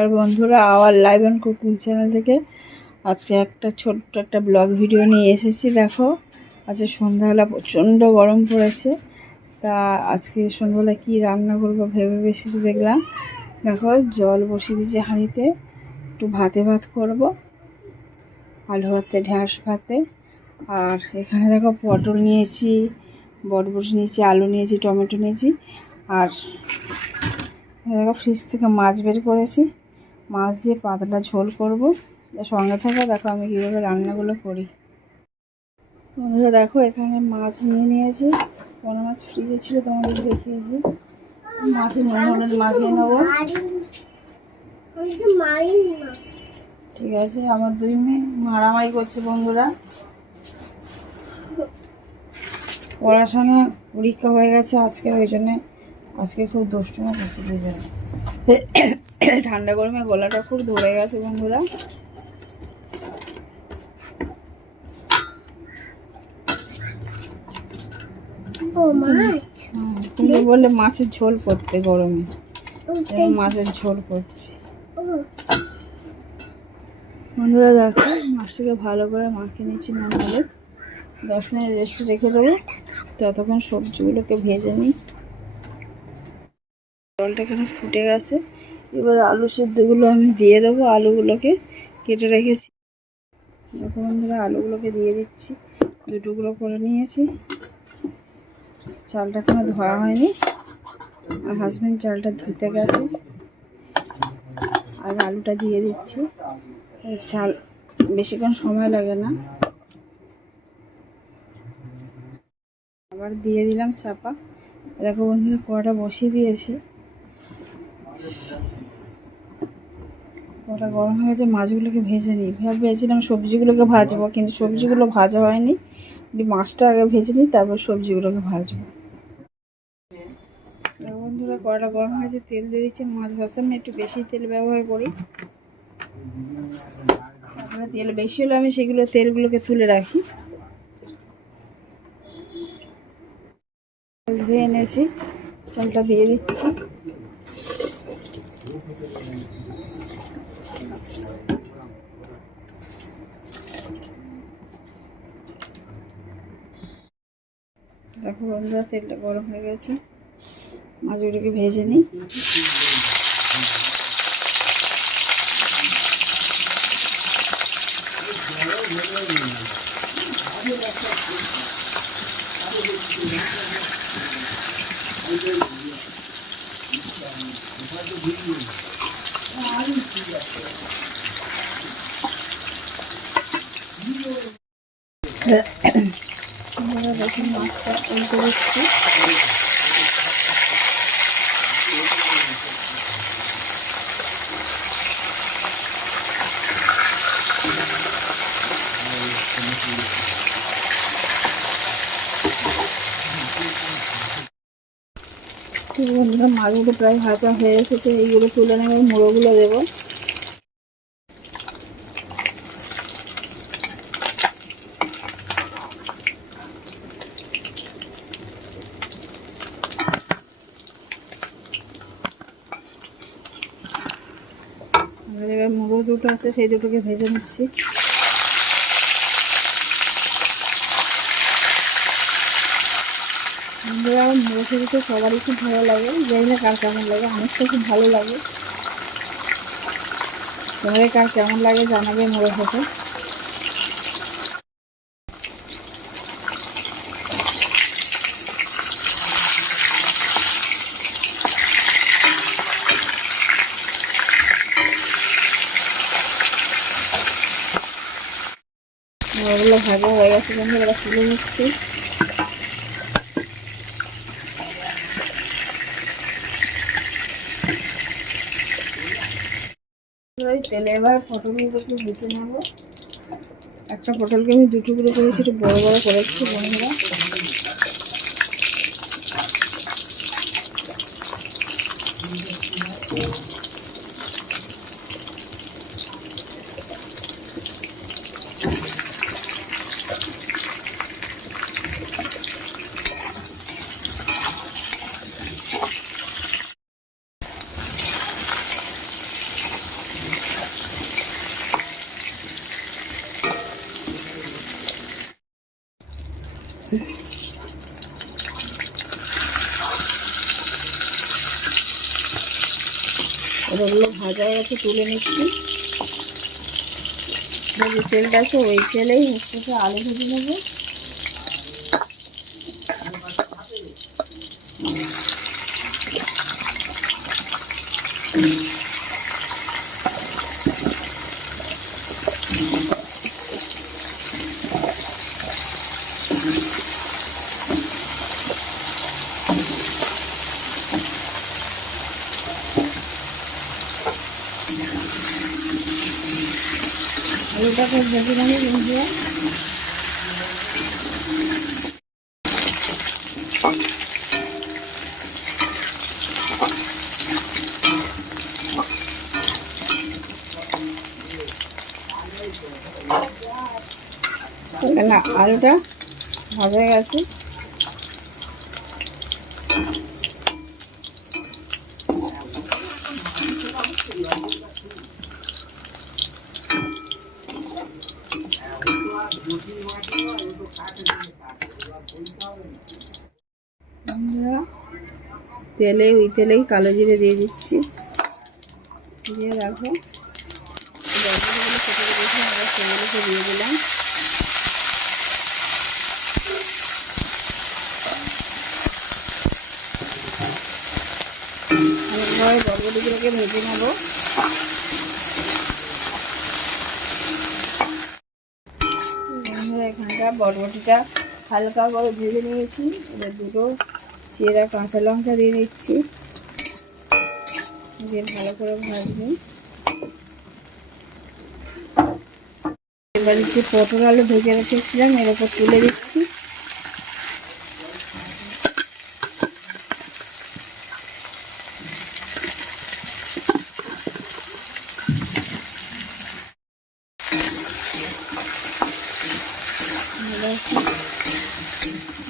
নমস্কার বন্ধুরা, our live and cooking channel থেকে। আজকে একটা ছোট্ট একটা ব্লগ ভিডিও নিয়ে এসেছি, দেখো। আজকে সন্ধ্যাবেলা প্রচণ্ড গরম পড়েছে। তা আজকে সন্ধ্যাবেলা কী রান্না করব ভেবে বেশি দেখলাম। দেখো, জল বসিয়ে দিয়েছি হাঁড়িতে। একটু ভাতে ভাত করব, আলু ভাতে ঢ্যাঁড়স ভাতে। আর এখানে দেখো পটল নিয়েছি বটবটি নিয়েছি, আলু নিয়েছি, টমেটো নিয়েছি। আর দেখো ফ্রিজ থেকে মাছ বের করেছি। মাছ দিয়ে পাতলা ঝোল করব। সঙ্গে থাকো, দেখো আমি কীভাবে রান্নাগুলো করি। বন্ধুরা, দেখো, এখানে মাছ নিয়ে নিয়েছি। কোনো মাছ ফ্রিজে ছিল তোমাদের দেখিয়েছি মাছের নুন, হলুদ মাখিয়ে নেব। ঠিক আছে, আমার দুই মেয়ে মারামারি করছে বন্ধুরা। পড়াশোনা পরীক্ষা হয়ে গেছে আজকে, ওই জন্যে আজকে খুব দুষ্টুমা করছে দুজনে। ঠান্ডা গরমে গলাটা খুব ধরে গেছে বন্ধুরা। তুমি বললে মাছের ঝোল করতে গরমে। মাছের ঝোল করছি। বন্ধুরা দেখো মাছটাকে ভালো করে মাখিয়ে নিচ্ছি নুন হলে দশ মিনিট রেস্টে রেখে দেবো। ততক্ষণ সবজিগুলোকে ভেজে নিই। জলটা এখানে ফুটে গেছে। এবার আলু সেদ্ধগুলো আমি দিয়ে দেবো। আলুগুলোকে কেটে রেখেছি। দেখো বন্ধুরা, আলুগুলোকে দিয়ে দিচ্ছি। দু টুকরো করে নিয়েছি। চালটা এখনও ধোয়া হয়নি। আর হাজব্যান্ড চালটা ধুতে গেছে। আর আলুটা দিয়ে দিচ্ছি। চাল বেশিক্ষণ সময় লাগে না। আবার দিয়ে দিলাম চাপা। দেখো বন্ধুরা, কড়াটা বসিয়ে দিয়েছি। ওটা গরম হয়ে গেছে, মাছগুলোকে ভেজে নিই। ভেবেছিলাম সবজিগুলোকে ভাজবো, কিন্তু সবজিগুলো ভাজা হয়নি। মাছটা আগে ভেজে নিই, তারপর সবজিগুলোকে ভাজবো। বন্ধুরা কড়াটা গরম হয়েছে তেল দিয়ে দিচ্ছি মাছ ভাজতে। আমি একটু বেশি তেল ব্যবহার করি। তারপরে তেল বেশি হলে আমি সেগুলো, তেলগুলোকে তুলে রাখি। ধুয়ে এনেছি, চালটা দিয়ে দিচ্ছি। দেখো বন্ধুরা তেলটা গরম হয়ে গেছে। মাছগুলোকে ভেজে নিই। দেখুন মাছটা উল্টে দিচ্ছি। মাছগুলো প্রায় ভাজা হয়ে এসেছে। এইগুলো তুলে নেবে মুড়োগুলো দেবো। এবার মুড়ো দুটো আছে, সেই দুটোকে ভেজে নিচ্ছি। বন্ধুরা সবারই খুব ভালো লাগে। জানি না কার কেমন লাগে আমার তো খুব ভালো লাগে। তোমাদের কার কেমন লাগে জানাবে মুড়ো খেতে। মাছগুলো ভাজা হয়ে গেছে যখন এবার তুলে নিচ্ছি তেলে একটা পটলকে আমি দুটো করে করে একটু বড় বড় করেছি বন্ধুরা গেছে তুলে নিচ্ছি। যে তেলটা আছে ওই তেলেই হচ্ছে আলু ভেজে নেব। আলুটাকে ভেজে নেব বন্ধুরা না আলুটা ভাজা গেছে বন্ধুরা তেলে, ওই তেলেই কালো জিরে দিয়ে দিচ্ছি। দিয়ে রাখো। জলগুলো ছোটো রেখে আমরা দিয়ে দিলাম বরবটিগুলোকে ভেজে নেব। বন্ধুরা এখানটা বরবটিটা হালকা করে ভেজে নিয়েছি। এবার দুটো চেরা কাঁচা লঙ্কা দিয়ে দিচ্ছি। দিয়ে ভালো করে ভাজবো। এবার যে পটল আলু ভেজে রেখেছিলাম, এর উপর তুলে দিচ্ছি।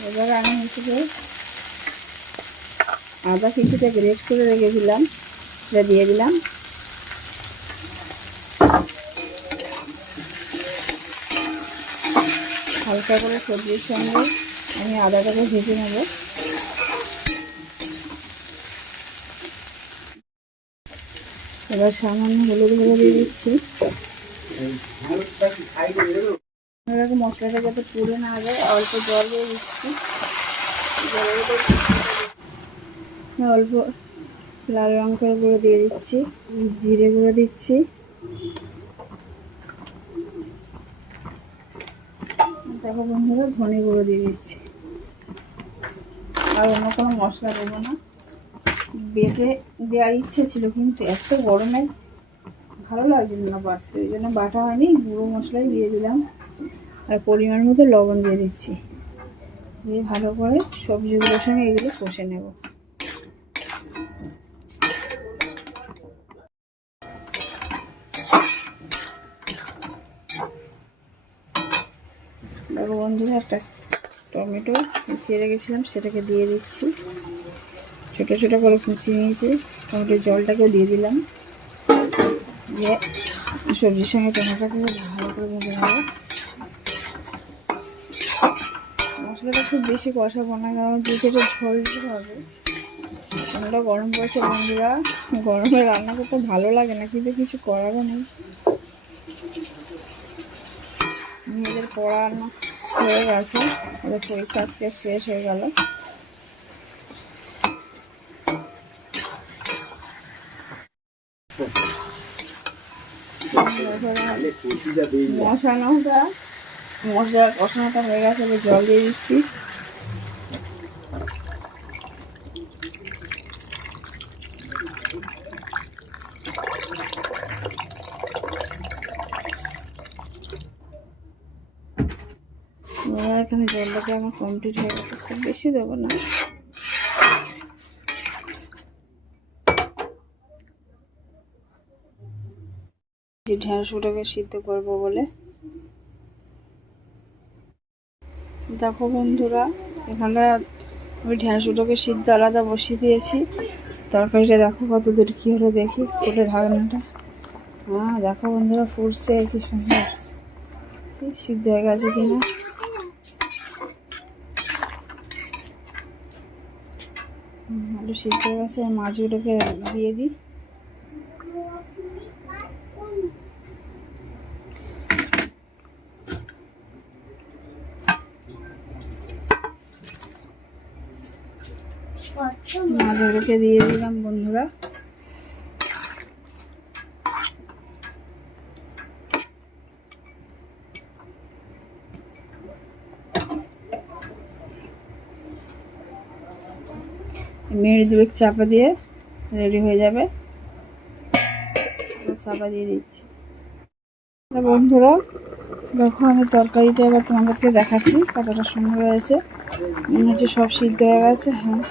এবার আমি হচ্ছে আদা কিছুটা গ্রেট করে রেখেছিলাম সেটা দিয়ে দিলাম। হালকা করে সবজির সঙ্গে আমি আদাটাকে ভেজে নেব। এবার সামান্য হলুদ গুঁড়ো দিয়ে দিচ্ছি। মশলাটা যাতে পুড়ে না যায়, অল্প জল দিয়ে দিচ্ছি। অল্প লাল লঙ্কার গুঁড়ো দিয়ে দিচ্ছি, জিরে গুঁড়ো দিচ্ছি। দেখো বন্ধুরা, ধনে গুঁড়ো দিয়ে দিচ্ছি। আর অন্য কোনো মশলা দেবো না। বেটে দেওয়ার ইচ্ছে ছিল, কিন্তু এত গরমে ভালো লাগছিল না বাটতে ওই জন্য বাটা হয়নি, গুঁড়ো মশলাই দিয়ে দিলাম। আর পরিমাণ মতো লবণ দিয়ে দিচ্ছি। দিয়ে ভালো করে সবজিগুলোর সঙ্গে এগুলো কষে নেব দেখো বন্ধুরা একটা টমেটো কুচিয়ে রেখেছিলাম, সেটাকে দিয়ে দিচ্ছি। ছোট ছোট করে কুচিয়ে নিয়েছি। টমেটোর জলটাকেও দিয়ে দিলাম। দিয়ে সবজির সঙ্গে টমেটোটাকে ভালো করে ভেজে নেব। মশলাটা খুব বেশি কষাবো না, কারণ দুধেটা ঝোল দিতে হবে। ঠান্ডা গরম পড়েছে বন্ধুরা, গরমে রান্না করতে ভালো লাগে না, কিন্তু কিছু করারও নেই। মেয়েদের পড়ানো হয়ে গেছে। ওদের পরীক্ষা আজকে শেষ হয়ে গেল। মশানোটা মশলা কষানোটা হয়ে গেছে জল দিয়ে দিচ্ছি। এবার এখানে জলটাকে আমার কমপ্লিট হয়ে গেছে। খুব বেশি দেবো না। যে ঢ্যাঁড়সটাকে সিদ্ধ করব বলে। দেখো বন্ধুরা, এখানে আমি ঢ্যাঁড়সটাকে সিদ্ধ আলাদা বসিয়ে দিয়েছি। তরকারিটা দেখো কত দূর কী হলো দেখি ফুটে ঢাকনাটা। হ্যাঁ দেখো বন্ধুরা, ফুটছে, কি সুন্দর। সিদ্ধ হয়ে গেছে কিনা। একটু সিদ্ধ হয়ে গেছে মাছগুলোকে দিয়ে দিই। মাছগুলোকে দিয়ে দিলাম বন্ধুরা। মিনিট দুয়েক চাপা দিয়ে রেডি হয়ে যাবে। চাপা দিয়ে দিচ্ছি। বন্ধুরা, দেখো আমি তরকারিটা এবার তোমাদেরকে দেখাচ্ছি, কতটা সুন্দর হয়েছে। মনে হচ্ছে সব সিদ্ধ হয়ে গেছে হ্যাঁ।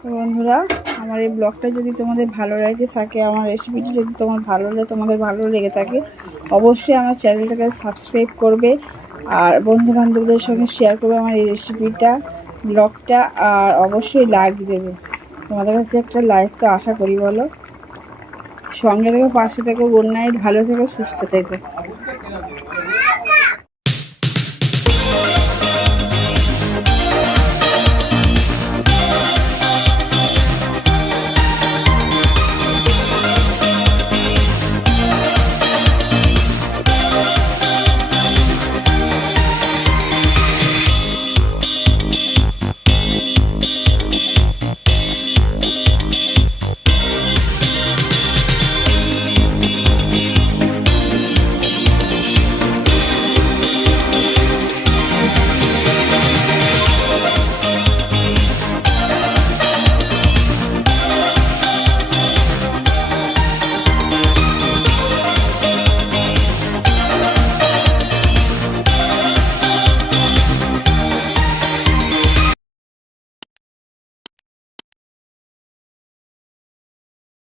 তো বন্ধুরা, আমার এই ব্লগটা যদি তোমাদের ভালো লেগে থাকে, আমার রেসিপিটি যদি তোমার ভালো লাগে, তোমাদের ভালো লেগে থাকে, অবশ্যই আমার চ্যানেলটাকে সাবস্ক্রাইব করবে। আর বন্ধু বান্ধবদের সঙ্গে শেয়ার করবে আমার এই রেসিপিটা ব্লগটা আর অবশ্যই লাইক দেবে। তোমাদের কাছে একটা লাইক তো আশা করি বলো। সঙ্গে থেকো, পাশে থেকো, গুড নাইট ভালো থেকো, সুস্থ থেকো।